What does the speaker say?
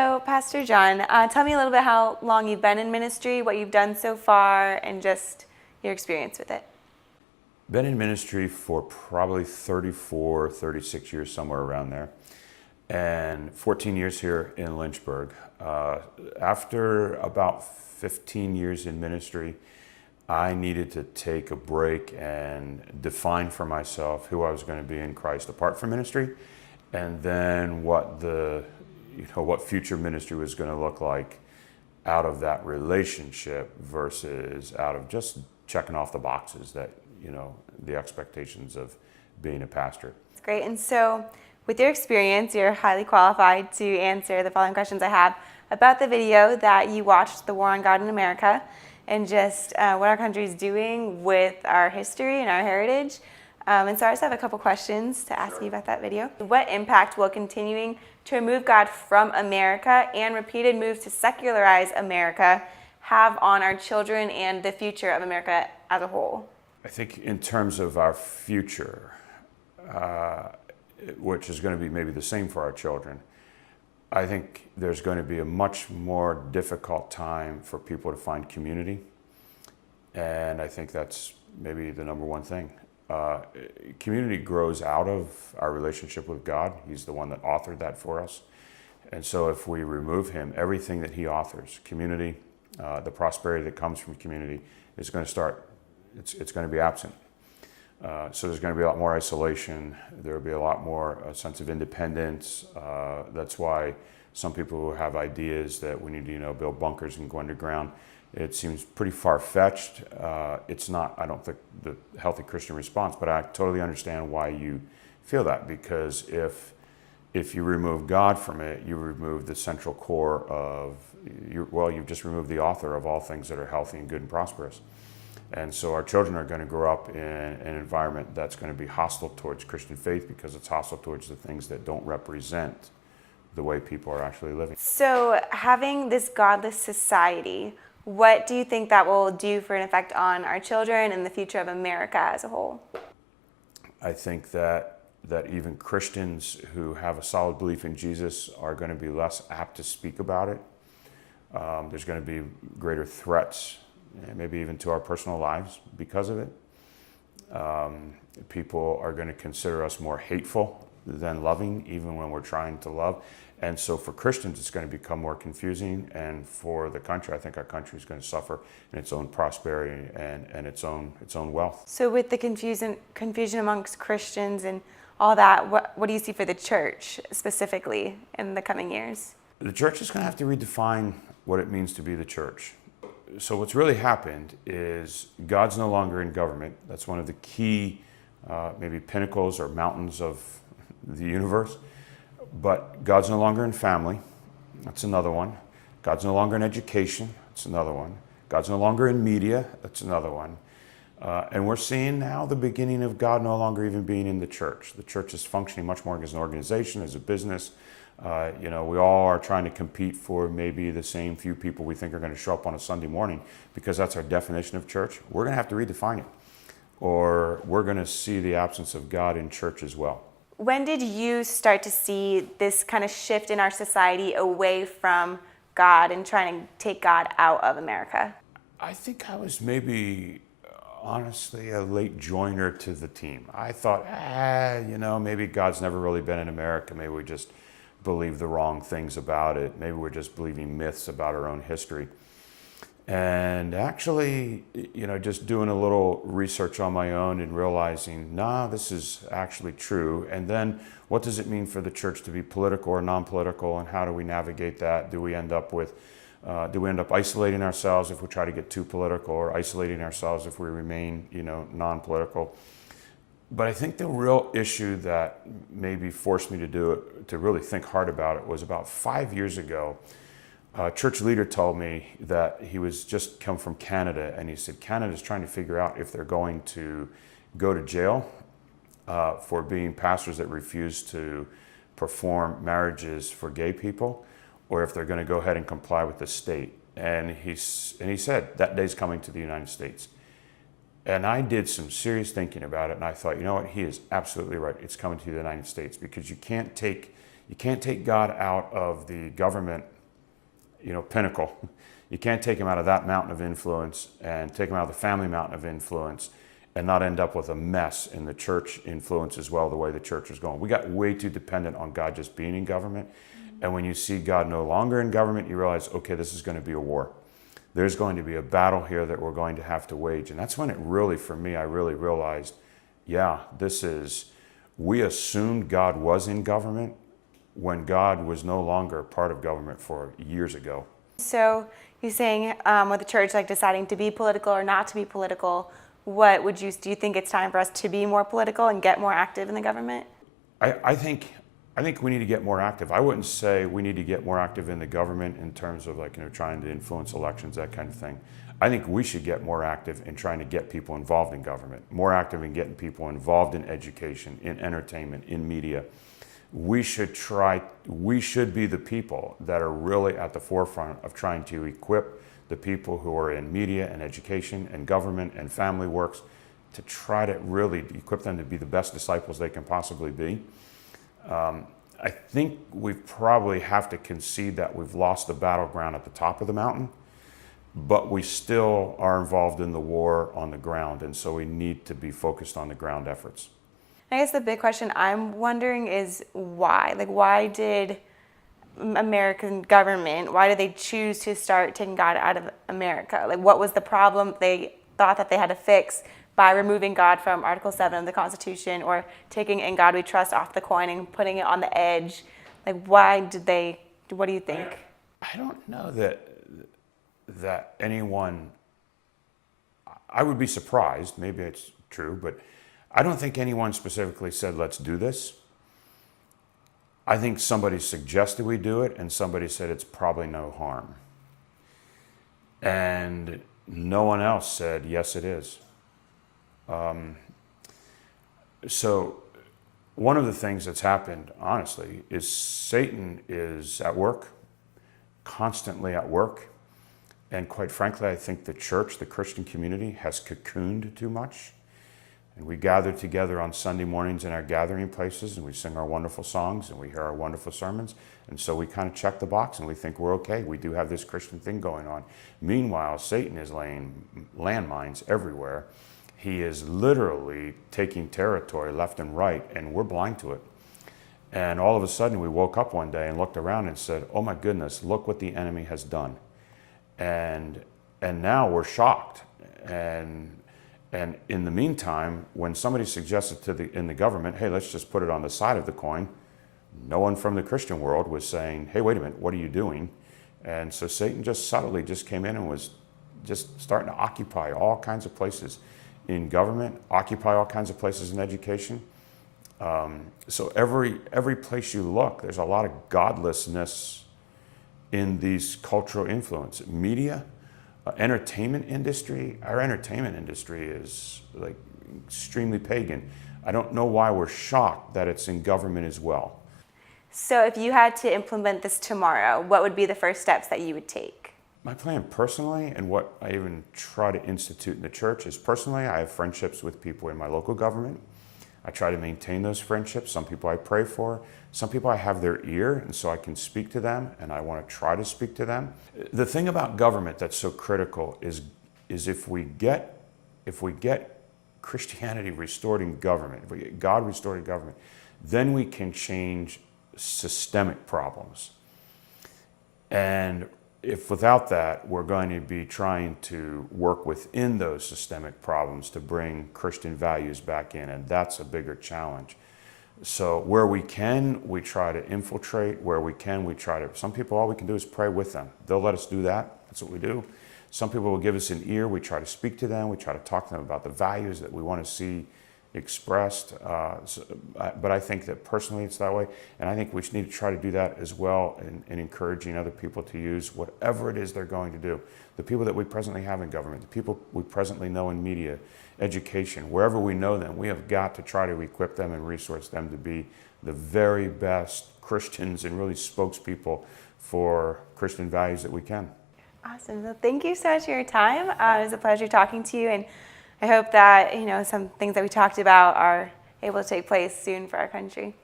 So, Pastor John, tell me a little bit how long you've been in ministry, what you've done so far, and just your experience with it. Been in ministry for probably 34, 36 years, somewhere around there, and 14 years here in Lynchburg. After about 15 years in ministry, I needed to take a break and define for myself who I was going to be in Christ apart from ministry, and then what future ministry was going to look like out of that relationship versus out of just checking off the boxes that, the expectations of being a pastor. It's great. And so, with your experience, you're highly qualified to answer the following questions I have about the video that you watched, The War on God in America, and just what our country is doing with our history and our heritage. And so I just have a couple questions to ask you about that video. What impact will continuing to remove God from America and repeated moves to secularize America have on our children and the future of America as a whole? I think in terms of our future, which is going to be maybe the same for our children, I think there's going to be a much more difficult time for people to find community. And I think that's maybe the number one thing. Community grows out of our relationship with God. He's the one that authored that for us. And so if we remove him, everything that he authors, community, the prosperity that comes from community is going to start, it's going to be absent. So there's going to be a lot more isolation. There will be a lot more sense of independence. That's why some people who have ideas that we need to, build bunkers and go underground, it seems pretty far-fetched. It's not, I don't think, the healthy Christian response, but I totally understand why you feel that, because if you remove God from it, you remove the central core of, you've just removed the author of all things that are healthy and good and prosperous. And so our children are going to grow up in an environment that's going to be hostile towards Christian faith because it's hostile towards the things that don't represent the way people are actually living. So having this godless society, what do you think that will do for an effect on our children and the future of America as a whole? I think that even Christians who have a solid belief in Jesus are going to be less apt to speak about it. There's going to be greater threats, maybe even to our personal lives because of it. People are going to consider us more hateful than loving, even when we're trying to love. And so for Christians, it's going to become more confusing. And for the country, I think our country is going to suffer in its own prosperity and its own wealth. So with the confusion amongst Christians and all that, what do you see for the church specifically in the coming years? The church is going to have to redefine what it means to be the church. So what's really happened is God's no longer in government. That's one of the key maybe pinnacles or mountains of the universe. But God's no longer in family. That's another one. God's no longer in education. That's another one. God's no longer in media. That's another one. And we're seeing now the beginning of God no longer even being in the church. The church is functioning much more as an organization, as a business. We all are trying to compete for maybe the same few people we think are going to show up on a Sunday morning because that's our definition of church. We're going to have to redefine it, or we're going to see the absence of God in church as well. When did you start to see this kind of shift in our society away from God and trying to take God out of America? I think I was maybe, honestly, a late joiner to the team. I thought, maybe God's never really been in America. Maybe we just believe the wrong things about it. Maybe we're just believing myths about our own history. And actually, just doing a little research on my own and realizing, this is actually true. And then what does it mean for the church to be political or non-political, and how do we navigate that? Do we end up isolating ourselves if we try to get too political, or isolating ourselves if we remain, non-political? But I think the real issue that maybe forced me to really think hard about it was about 5 years ago. A church leader told me that he was just come from Canada, and he said Canada's trying to figure out if they're going to go to jail for being pastors that refuse to perform marriages for gay people, or if they're going to go ahead and comply with the state. And he said that day's coming to the United States. And I did some serious thinking about it, and I thought, he is absolutely right. It's coming to the United States, because you can't take You can't take God out of the government, pinnacle. You can't take him out of that mountain of influence and take him out of the family mountain of influence and not end up with a mess in the church influence as well, the way the church is going. We got way too dependent on God just being in government. And when you see God no longer in government, you realize, okay, this is going to be a war. There's going to be a battle here that we're going to have to wage. And that's when it really, for me, I really realized, yeah, we assumed God was in government when God was no longer a part of government for years ago. So you're saying with the church deciding to be political or not to be political, do you think it's time for us to be more political and get more active in the government? I think we need to get more active. I wouldn't say we need to get more active in the government in terms of trying to influence elections, that kind of thing. I think we should get more active in trying to get people involved in government, more active in getting people involved in education, in entertainment, in media. We should be the people that are really at the forefront of trying to equip the people who are in media and education and government and family works to try to really equip them to be the best disciples they can possibly be. I think we probably have to concede that we've lost the battleground at the top of the mountain, but we still are involved in the war on the ground, and so we need to be focused on the ground efforts. I guess the big question I'm wondering is why? Why did American government, why did they choose to start taking God out of America? What was the problem they thought that they had to fix by removing God from Article 7 of the Constitution or taking "In God We Trust" off the coin and putting it on the edge? What do you think? I don't know that anyone, I would be surprised, maybe it's true, but I don't think anyone specifically said, let's do this. I think somebody suggested we do it and somebody said it's probably no harm. And no one else said, yes, it is. So one of the things that's happened, honestly, is Satan is at work, constantly at work. And quite frankly, I think the church, the Christian community, has cocooned too much. And we gather together on Sunday mornings in our gathering places and we sing our wonderful songs and we hear our wonderful sermons. And so we kind of check the box and we think we're okay. We do have this Christian thing going on. Meanwhile, Satan is laying landmines everywhere. He is literally taking territory left and right, and we're blind to it. And all of a sudden we woke up one day and looked around and said, oh my goodness, look what the enemy has done. And now we're shocked. And in the meantime, when somebody suggested in the government, hey, let's just put it on the side of the coin, no one from the Christian world was saying, hey, wait a minute, what are you doing? And so Satan just subtly just came in and was just starting to occupy all kinds of places in government, occupy all kinds of places in education. So every place you look, there's a lot of godlessness in these cultural influence. Media, entertainment industry, our entertainment industry is extremely pagan. I don't know why we're shocked that it's in government as well. So if you had to implement this tomorrow, what would be the first steps that you would take? My plan personally, and what I even try to institute in the church, is personally I have friendships with people in my local government. I try to maintain those friendships. Some people I pray for. Some people I have their ear, and so I can speak to them, and I want to try to speak to them. The thing about government that's so critical is if we get Christianity restored in government, if we get God restored in government, then we can change systemic problems. And if without that, we're going to be trying to work within those systemic problems to bring Christian values back in, and that's a bigger challenge. So where we can, we try to infiltrate. Where we can, we try to, some people, all we can do is pray with them. They'll let us do that. That's what we do. Some people will give us an ear. We try to speak to them. We try to talk to them about the values that we want to see expressed. But I think that personally it's that way. And I think we need to try to do that as well in encouraging other people to use whatever it is they're going to do. The people that we presently have in government, the people we presently know in media, education, wherever we know them, we have got to try to equip them and resource them to be the very best Christians and really spokespeople for Christian values that we can. Awesome. Well, thank you so much for your time. It was a pleasure talking to you, and I hope that some things that we talked about are able to take place soon for our country.